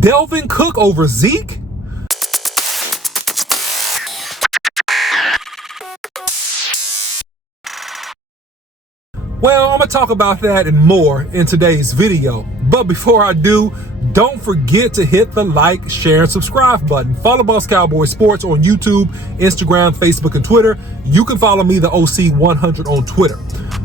Dalvin Cook over Zeke? Well, I'm going to talk about that and more in today's video. But before I do, don't forget to hit the like, share, and subscribe button. Follow Boss Cowboy Sports on YouTube, Instagram, Facebook, and Twitter. You can follow me, the OC100, on Twitter.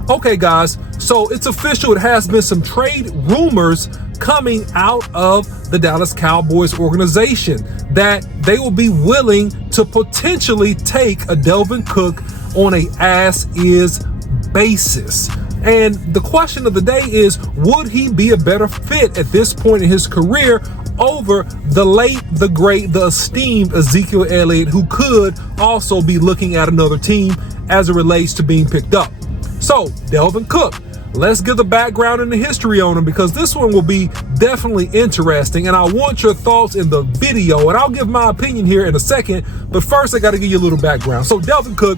Okay, guys, so it's official. It has been some trade rumors coming out of the Dallas Cowboys organization that they will be willing to potentially take a Dalvin Cook on a as-is basis. And the question of the day is, would he be a better fit at this point in his career over the late, the great, the esteemed Ezekiel Elliott, who could also be looking at another team as it relates to being picked up? So, Dalvin Cook, let's get the background and the history on him, because this one will be definitely interesting, and I want your thoughts in the video, and I'll give my opinion here in a second, but first I got to give you a little background. So, Dalvin Cook,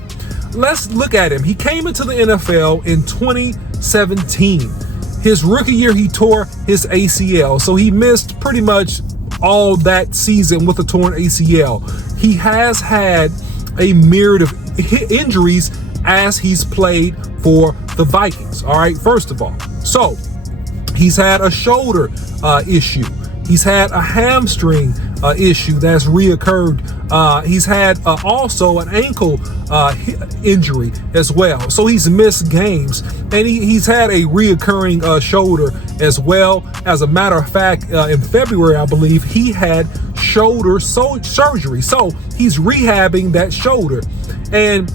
let's look at him. He came into the NFL in 2017. His rookie year, he tore his ACL, so he missed pretty much all that season with a torn ACL. He has had a myriad of injuries as he's played for the Vikings. All right, first of all, so he's had a shoulder issue. He's had a hamstring issue that's reoccurred. He's had also an ankle injury as well. So he's missed games, and he's had a reoccurring shoulder as well. As a matter of fact, in February, I believe, he had shoulder surgery. So he's rehabbing that shoulder. And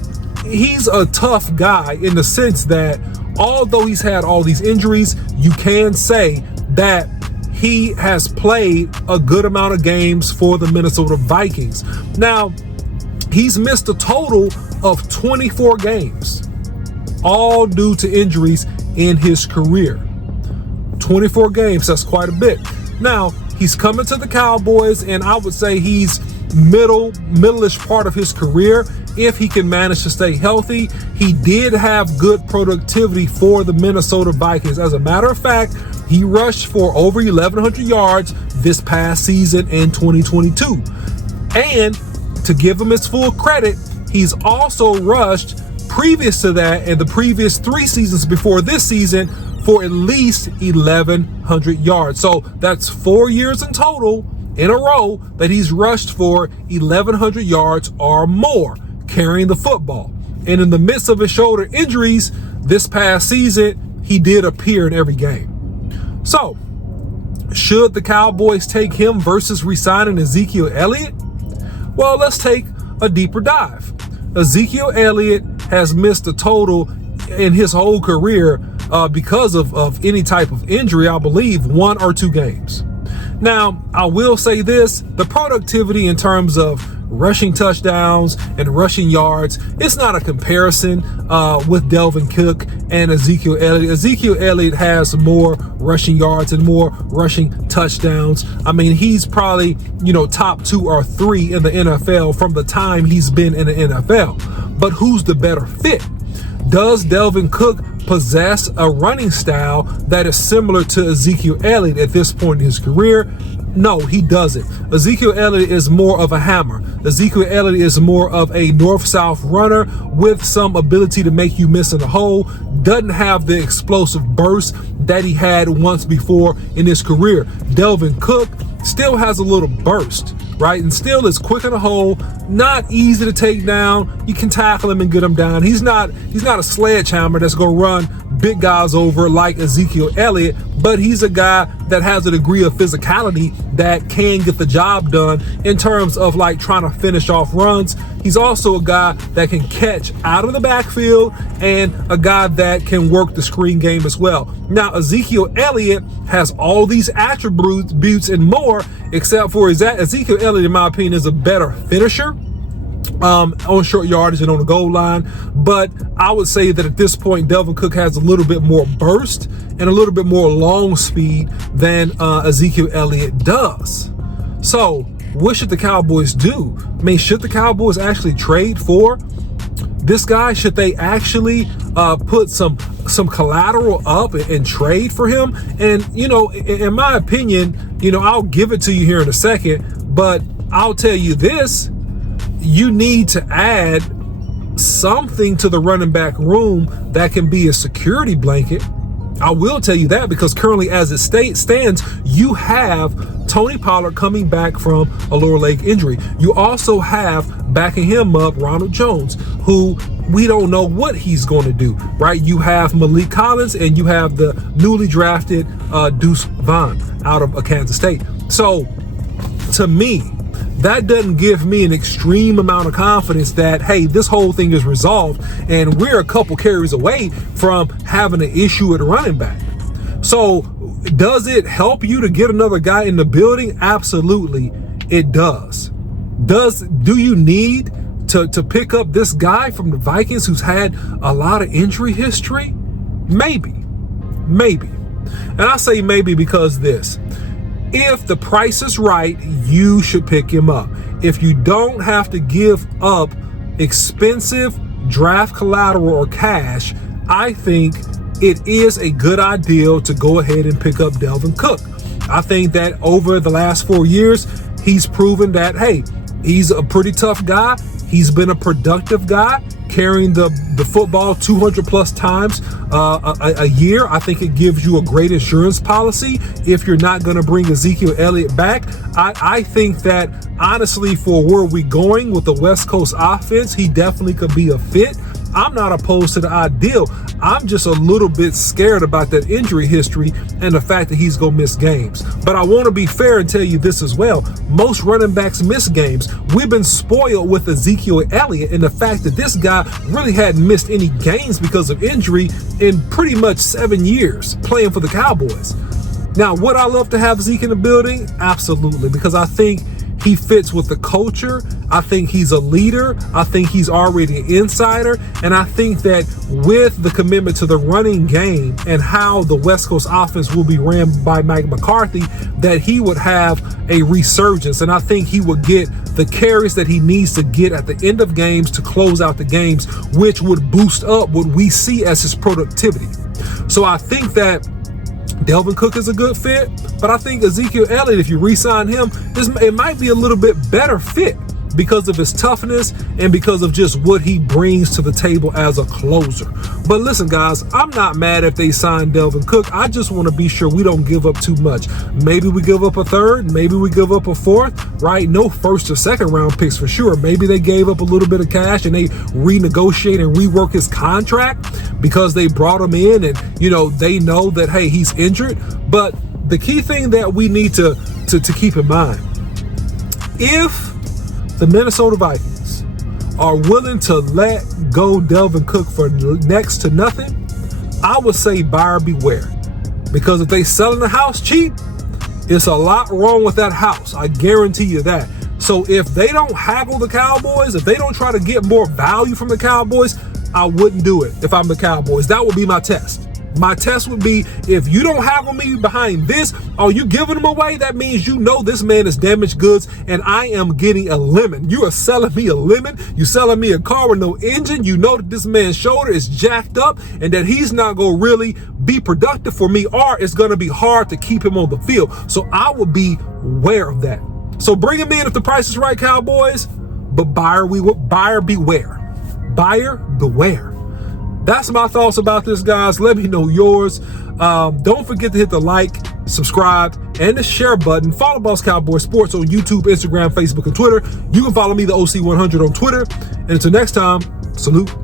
he's a tough guy in the sense that although he's had all these injuries, you can say that he has played a good amount of games for the Minnesota Vikings. Now, he's missed a total of 24 games, all due to injuries in his career. 24 games, that's quite a bit. Now, he's coming to the Cowboys, and I would say he's middle-ish part of his career if he can manage to stay healthy. He did have good productivity for the Minnesota Vikings. As a matter of fact, he rushed for over 1,100 yards this past season in 2022. And to give him his full credit, he's also rushed previous to that and the previous 3 seasons before this season for at least 1,100 yards. So that's 4 years in total in a row that he's rushed for 1,100 yards or more carrying the football. And in the midst of his shoulder injuries this past season, he did appear in every game. So, should the Cowboys take him versus re-signing Ezekiel Elliott? Well, let's take a deeper dive. Ezekiel Elliott has missed a total in his whole career because of any type of injury, I believe, 1 or 2 games. Now, I will say this, the productivity in terms of rushing touchdowns and rushing yards, it's not a comparison with Dalvin Cook and Ezekiel Elliott. Ezekiel Elliott has more rushing yards and more rushing touchdowns. I mean, he's probably, top 2 or 3 in the NFL from the time he's been in the NFL. But who's the better fit? Does Dalvin Cook possess a running style that is similar to Ezekiel Elliott at this point in his career? No, he doesn't. Ezekiel Elliott is more of a hammer. Ezekiel Elliott is more of a north-south runner with some ability to make you miss in the hole. Doesn't have the explosive burst that he had once before in his career. Dalvin Cook still has a little burst, right? And still is quick in the hole, not easy to take down. You can tackle him and get him down. He's not a sledgehammer that's going to run big guys over like Ezekiel Elliott, but he's a guy that has a degree of physicality that can get the job done in terms of like trying to finish off runs. He's also a guy that can catch out of the backfield and a guy that can work the screen game as well. Now, Ezekiel Elliott has all these attributes and more, except for Ezekiel Elliott, in my opinion, is a better finisher on short yardage and on the goal line. But I would say that at this point, Dalvin Cook has a little bit more burst and a little bit more long speed than Ezekiel Elliott does. So what should the Cowboys do? I mean, should the Cowboys actually trade for this guy, should they actually put some collateral up and trade for him? And, you know, in my opinion, you know, I'll give it to you here in a second, but I'll tell you this, you need to add something to the running back room that can be a security blanket. I will tell you that, because currently as it stands, you have Tony Pollard coming back from a lower leg injury. You also have, backing him up, Ronald Jones, who we don't know what he's going to do, right? You have Malik Collins, and you have the newly drafted Deuce Vaughn out of Kansas State. So to me, that doesn't give me an extreme amount of confidence that, hey, this whole thing is resolved and we're a couple carries away from having an issue at running back. So does it help you to get another guy in the building? Absolutely, it does. Do you need to pick up this guy from the Vikings who's had a lot of injury history? Maybe. And I say maybe because this. If the price is right, you should pick him up. If you don't have to give up expensive draft collateral or cash, I think it is a good idea to go ahead and pick up Dalvin Cook. I think that over the last 4 years, he's proven that, hey, he's a pretty tough guy. He's been a productive guy, carrying the football 200 plus times a year. I think it gives you a great insurance policy if you're not going to bring Ezekiel Elliott back. I think that, honestly, for where we're going with the West Coast offense, he definitely could be a fit. I'm not opposed to the ideal. I'm just a little bit scared about that injury history and the fact that he's going to miss games. But I want to be fair and tell you this as well. Most running backs miss games. We've been spoiled with Ezekiel Elliott and the fact that this guy really hadn't missed any games because of injury in pretty much 7 years playing for the Cowboys. Now, would I love to have Zeke in the building? Absolutely, because I think he fits with the culture. I think he's a leader. I think he's already an insider. And I think that with the commitment to the running game and how the West Coast offense will be ran by Mike McCarthy, that he would have a resurgence. And I think he would get the carries that he needs to get at the end of games to close out the games, which would boost up what we see as his productivity. So I think that Dalvin Cook is a good fit, but I think Ezekiel Elliott, if you re-sign him, it might be a little bit better fit because of his toughness and because of just what he brings to the table as a closer. But listen, guys, I'm not mad if they sign Dalvin Cook. I just want to be sure we don't give up too much. Maybe we give up a third, maybe we give up a fourth, right? No first or second round picks for sure. Maybe they gave up a little bit of cash and they renegotiate and rework his contract because they brought him in and, you know, they know that, hey, he's injured. But the key thing that we need to keep in mind, if the Minnesota Vikings are willing to let go Dalvin Cook for next to nothing, I would say buyer beware. Because if they selling the house cheap, it's a lot wrong with that house. I guarantee you that. So if they don't haggle the Cowboys, if they don't try to get more value from the Cowboys, I wouldn't do it if I'm the Cowboys. That would be my test. My test would be, if you don't haggle me behind this, are you giving them away? That means you know this man is damaged goods and I am getting a lemon. You are selling me a lemon. You selling me a car with no engine. You know that this man's shoulder is jacked up and that he's not going to really be productive for me, or it's going to be hard to keep him on the field. So I would be aware of that. So bring him in if the price is right, Cowboys, but buyer beware. Buyer beware. That's my thoughts about this, guys. Let me know yours. Don't forget to hit the like, subscribe, and the share button. Follow Boss Cowboy Sports on YouTube, Instagram, Facebook, and Twitter. You can follow me, the OC100, on Twitter. And until next time, salute.